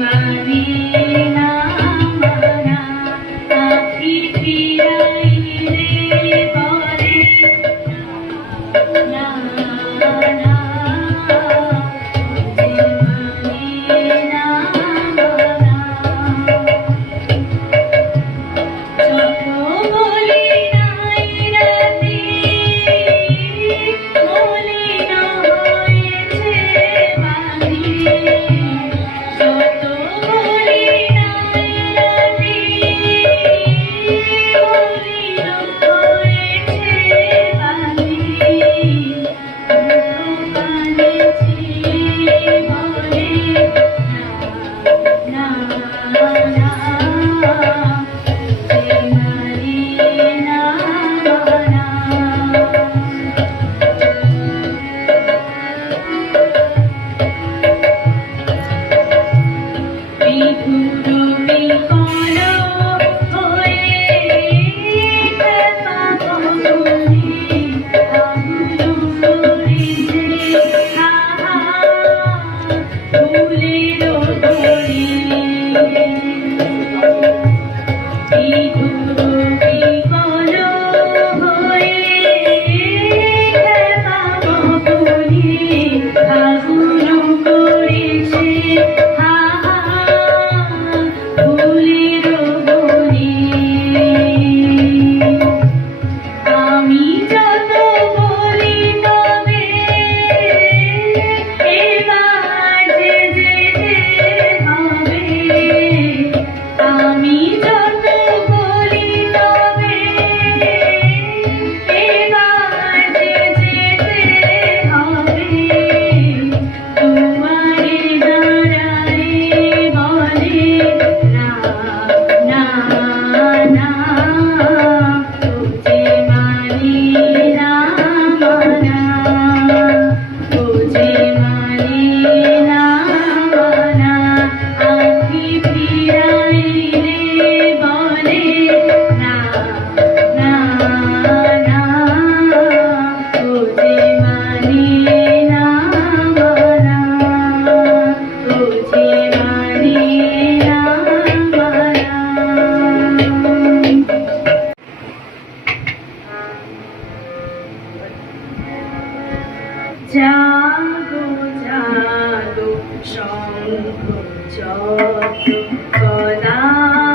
মানি সদা